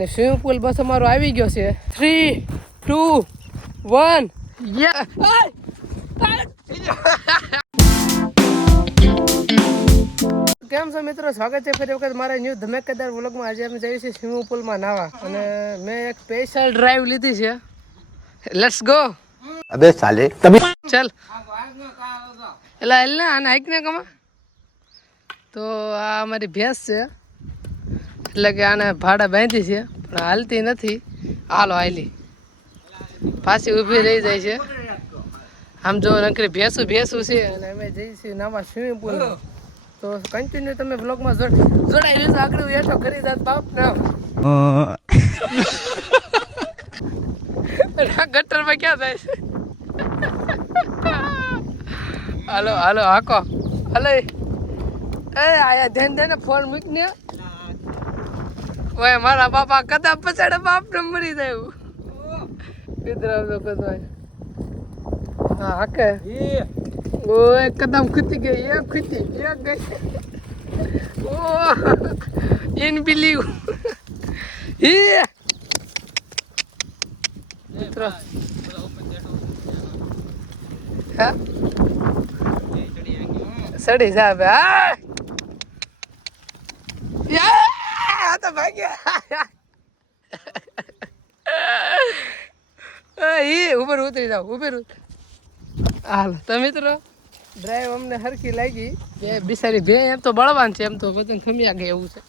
ને swimming pool બસ અમારો આવી ગયો છે 3 2 1 કેમ છો મિત્રો, સ્વાગત છે ફરી વખત મારા ન્યૂ ધમાકેદાર વ્લોગમાં। આજે અમે જઈએ છીએ સ્વિમિંગ પુલમાં નાવા અને મેં એક સ્પેશિયલ ડ્રાઈવ લીધી છે। Let's go. अबे साले तभी चल एला एल ना आना एक ने कमा तो आ हमारी भैंस છે એટલે કે આને ભાડા બાંધી છે પણ હાલતી નથી। હાલો હાલી પાછી ઊભી રહી જાય છે। આમ જો નકરી ભેંસું છે અને અમે જઈએ છીએ નાવા સ્વિમિંગ પુલમાં। તો કન્ટિન્યુ તમે વ્લોગમાં જોડાઈ રહેજો। આગળ એઠો કરી જાત બાપ ના ગટરમાં ક્યાં જાય છે? હાલો હાલો હાકો હાલો એ આયા ધ્યાન દે ને ફોન મૂકને। ઓય મારા બાપા કદા પછાડે બાપ ને મરી જાય કીધરા તો કદાય હા હાકે ઓય કદમ ખૂતી ગઈ એક ખૂતી એક ગઈ ઓ ઇન બિલીવ હે મિત્રો હા સડી જા બે આ યા તો ભાગ્યા એ ઉપર ઉતરી જાવ ઉપર હાલ તો મિત્રો ડ્રાઈવ અમને હરખી લાગી બે બિસારી બે એમ તો બળવાન છે એમ તો બધાને ખમ્યા ગયા એવું છે।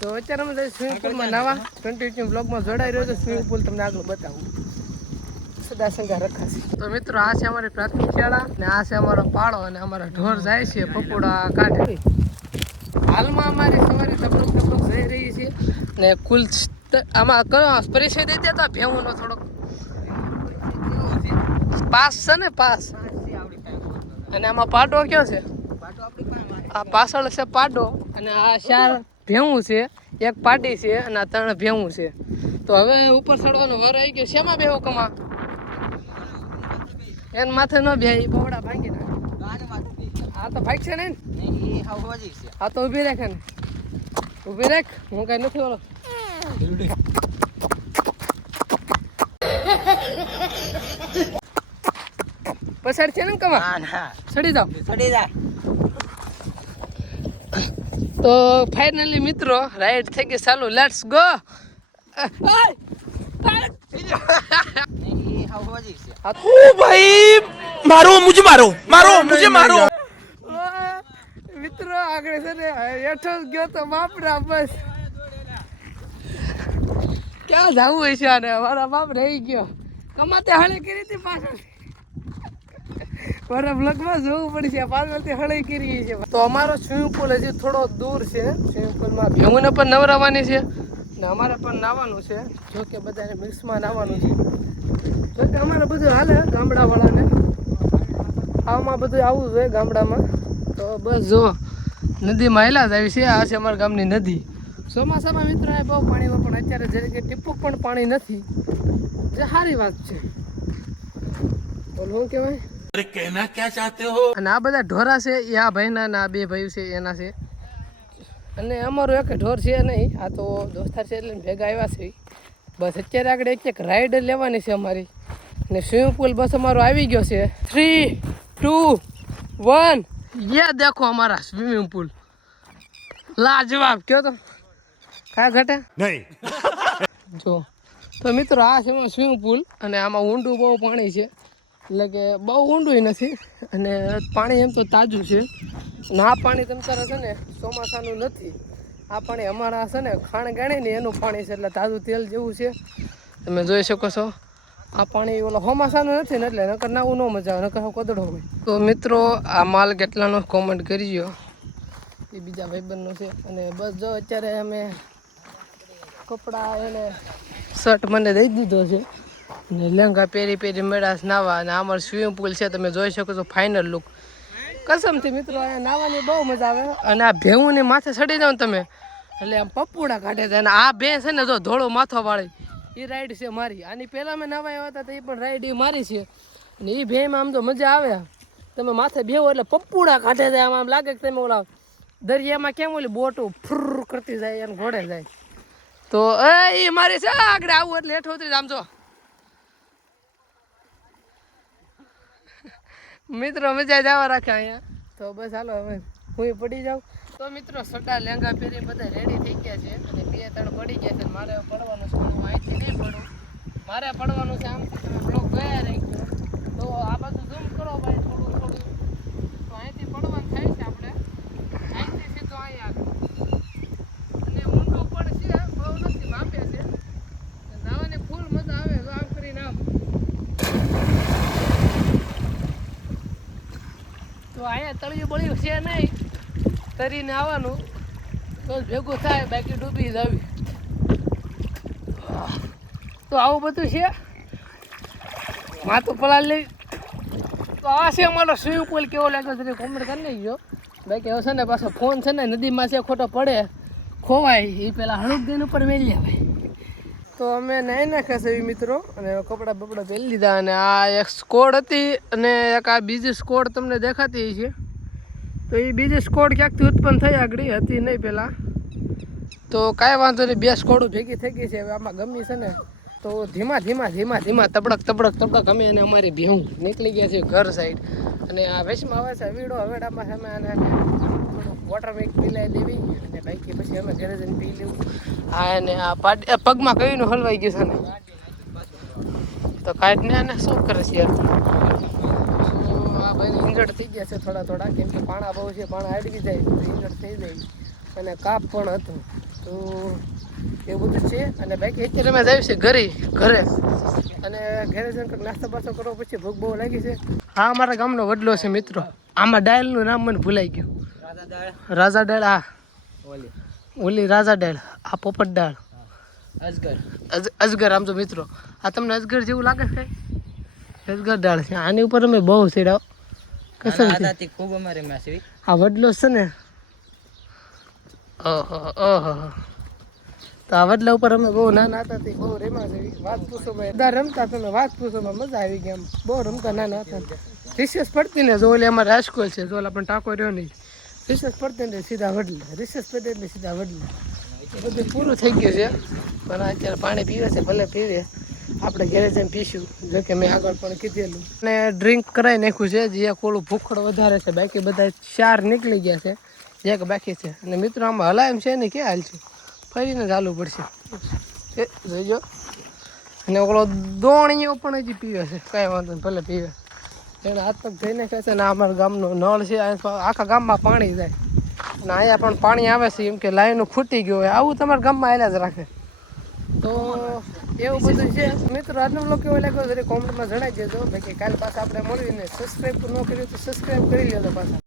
તો અત્યારે અમે સ્વિમિંગ પુલમાં નાવા કન્ટિન્યુ બ્લોગમાં જોડાઈ રહ્યો છે। સ્વિમિંગ પુલ તમને આગળ બતાવું સદાશંકા રખાશે। તો મિત્રો આ છે અમારી પ્રાથમિક શાળા ને આ છે અમારો પાડો અને અમારા ઢોર જાય છે પપોડા કાઢે। હાલમાં અમારી સવારે ટપક જઈ રહી છે ને કુલ આમાં કયો પરિચય દઈ દેતા ભેવુંનો થોડોક પાસ છે ને પાસ અને આમાં પાડો કયો છે? આ પાછળ છે પાડો અને આ 4 ભેવું છે એક પાડી છે અને આ 3 ભેવું છે। તો હવે ઉપર ચડવાનો વાર આવી ગયો। શેમાં બેહો કમા એન માથે ન બેહી બવડા ભાંગી નાખે। આ તો ભાગ છે ને આ તો ઊભી રાખ ને ઊભી રાખ હું કઈ નથી ઓલો પછાડ છે ને કમા ચડી જાવ તો ફાઇનલી મિત્રો રાઈડ થઈ ગઈ ચાલુ। Let's go. ओ भाई मारो मुझे मारो મિત્રો આગળ છે ને હેઠો ગયો તો બાપરા બસ ક્યાં જવું હોય છે આને મારા બાપ રહી ગયો કમાતે હળી કરી હતી પાછળ મારા બ્લોગમાં જોવું પડશે પાછળથી હળી કરી છે। તો અમારો સ્વિમિંગ પુલ હજી થોડો દૂર છે। સ્વિમિંગ પુલમાં ભેંગુને પણ નવરાવાની છે ને અમારે પણ નાવાનું છે। જો કે બધાને મિક્સમાં નાવાનું છે જો કે અમારે બધું હાલે ગામડાવાળાને આમાં બધું આવવું જોઈએ ગામડામાં। તો બસ જો નદીમાં હેલા જ આવી છે। આ છે અમારા ગામની નદી। ચોમાસામાં મિત્રો એ બહુ પાણી હોય પણ અત્યારે જરીકે ટીપું પણ પાણી નથી જે સારી વાત છે। બોલો શું કહેવાય अरे कहना क्या चाहते हो? અને આ બધા ઢોરા છે એ આ ભાઈના ના 2 ભાઈઓ છે એના છે અને અમારો એક ઢોર છે નહીં આ તો દોસ્તાર છે એટલે ભેગા આવ્યા છે। બસ અત્યારે આગળ એક રાઈડ લેવાની છે અમારી ને સ્વિમિંગ પુલ બસ અમારો આવી ગયો છે 3 2 1 ये देखो हमारा स्विमिंग पूल लाजवाब क्यों तो क्या घटे नहीं જો તો મિત્રો આ છે સ્વિમિંગ પુલ અને આમાં ઊંડું બહુ પાણી છે એટલે કે બહુ ઊંડું નથી અને પાણી એમ તો તાજું છે અને આ પાણી તમતારે છે ને ચોમાસાનું નથી। આ પાણી અમારા છે ને ખાણ ગાણીને એનું પાણી છે એટલે તાજું તેલ જેવું છે તમે જોઈ શકો છો। આ પાણી ઓલો ચોમાસાનું નથી ને એટલે નકર નાવું ન મજા આવે નકર કદડો હોય। તો મિત્રો આ માલ કેટલાનો કોમેન્ટ કરજો એ બીજા ભાઈબંધનો છે અને બસ જો અત્યારે અમે કપડાં એને શર્ટ મને દઈ દીધો છે ને લેંગા પહેરી મેળાસ નાવા અને અમારું સ્વિમિંગ પુલ છે તમે જોઈ શકો છો ફાઇનલ લુક। કસમથી મિત્રો અહીંયા નાવાની બહુ મજા આવે અને આ ભેવુંની માથે ચડી જાવ તમે એટલે આમ પપ્પુડા કાઢે છે અને આ બે છે ને જો ધોળો માથો વાળી એ રાઈડ છે મારી। આની પહેલાં મેં નાવા આવ્યા હતા તો એ પણ રાઈડ એ મારી છે અને એ ભેમાં આમ તો મજા આવે તમે માથે બેહો એટલે પપ્પુડા કાઢે છે આમ લાગે કે તમે ઓલા દરિયામાં કેમ ઓલી બોટો ફ્રુર કરતી જાય એમ ઘોડે જાય તો એ મારી છે આગળ આવું એટલે હેઠ ઉતરી આમ જો મિત્રો મજા જવા રાખે અહીંયા તો બસ હાલો હવે હું પડી જાઉં તો મિત્રો સડા લેંગા પહેરી બધા રેડી થઈ ગયા છે અને 2-3 પડી ગયા છે મારે પડવાનું છે હું અહીંથી નહીં પડું મારે પડવાનું છે આમ તમે બ્લોક ગયા રહી તો આ બાજુ ઝૂમ કરો ભાઈ થોડું તો અહીંથી પડવાનું થાય છે આપણે અહીંથી સીધો અહીંયા અને ઊંડું પણ છે બહુ નથી માપે છે નાવાની ફૂલ મજા આવે તો આમ કરીને આમ તો અહીંયા તળિયું બળિયું છે નહીં તરીને આવવાનું તો ભેગું થાય બાકી ડૂબી જ આવી તો આવું બધું છે માથું પલાળ લઈ તો આ છે અમારો સ્વિમિંગ પુલ કેવો લાગ્યો છે કોમેન્ટ કરી લેજો બાકી હવે છે ને પાછો ફોન છે ને નદીમાં છે ખોટો પડે ખોવાય એ પેલા હળુક દિન ઉપર મેલી આવે તો અમે નાઈ નાખ્યા છે મિત્રો અને કપડાં બપડા પહેરી લીધા અને આ એક સ્કોડ હતી અને એક આ બીજી સ્કોડ તમને દેખાતી છે તો એ બીજી સ્કોડ ક્યાંકથી ઉત્પન્ન થઈ આગળ હતી નહીં પહેલાં તો કાંઈ વાંધો નહીં 2 સ્કોડો ભેગી થઈ ગઈ છે હવે આમાં ગમી છે ને તો ધીમા તબડક અમે અને અમારી ભેહું નીકળી ગયા છે ઘર સાઈડ અને આ વેચમાં આવે છે વીડો હવેડામાં અમે આને થોડુંક વોટર મેક પીલાઈ દેવી અને બાકી પછી અમે ઘરે જઈને પી લેવું હા અને આ પગમાં કઈનું હલવાઈ ગયું છે ને તો કાઢને આને શું કરે છે યાર આ ભાઈ ઇન્જર્ડ થઈ ગયા છે થોડા કેમ કે પાણા બહુ છે પાણા અડવી જાય તો ઇન્જર્ડ થઈ જાય અને કાપ પણ હતું તો એવું બધું છે અને બાકી અત્યારે અમે જાય છે ઘરે અને ઘરે જઈને કંઈક નાસ્તો બાસ્તો કરવો પછી ભૂખ બહુ લાગી છે હા અમારા ગામનો વડલો છે મિત્રો આમાં ડાયલનું નામ મને ભૂલાઈ ગયું રાજા ડાળ હા ઓલી રાજા ડાળ આ પોપટ ડાળ અજગર આમ તો મિત્રો આ તમને અજગર જેવું લાગે છે અજગર ડાળ છે આની ઉપર અમે બહુ સીડાવ કસમ ખૂબ અમારે આ વડલો છે ને ઓહો તો આ વડલા ઉપર અમે બહુ નાના હતા તે બહુ રેમા જેવી વાત પૂછો ભાઈ બધા રમતા તમે વાત પૂછો મજા આવી ગઈ આમ બહુ રમતા નાના હતા રિસેસ પડતી ને જો ઓલી અમારે હાઈસ્કૂલ છે જો પણ ટાંકો રહ્યો નહીં રિસેસ પડતી ને સીધા વડલે રિસેસ પડે એટલે સીધા વડલે એ બધું પૂરું થઈ ગયું છે પણ અત્યારે પાણી પીવે છે ભલે પીવે આપણે ઘરે જઈને પીશું જો કે મેં આગળ પણ કીધેલું અને ડ્રિંક કરાવી નાખ્યું છે જે કોલું ભૂખડ વધારે છે બાકી બધા 4 નીકળી ગયા છે જે કે બાકી છે અને મિત્રો આમાં હલાય એમ છે ને ક્યાં હાલ છે ફરીને ચાલુ પડશે એ જોઈજો અને ઓલો દોણીઓ પણ હજી પીવે છે કાંઈ વાંધો નહીં ભલે પીવે એને હાથ પગ ધોઈ નાખ્યા છે ને અમારા ગામનો નળ છે આખા ગામમાં પાણી જાય અને અહીંયા પણ પાણી આવે છે એમ કે લાઈનો ખૂટી ગયો હોય આવું તમારા ગામમાં આવેલા જ રાખે તો એવું બધું છે મિત્રો આજનો બ્લોગ કેવો લાગ્યો જરી કોમેન્ટમાં જણાવી દેજો બાકી કાલે પાછા આપણે મળીને સબસ્ક્રાઈબ ન કર્યું તો સબસ્ક્રાઈબ કરી લેજો પાછા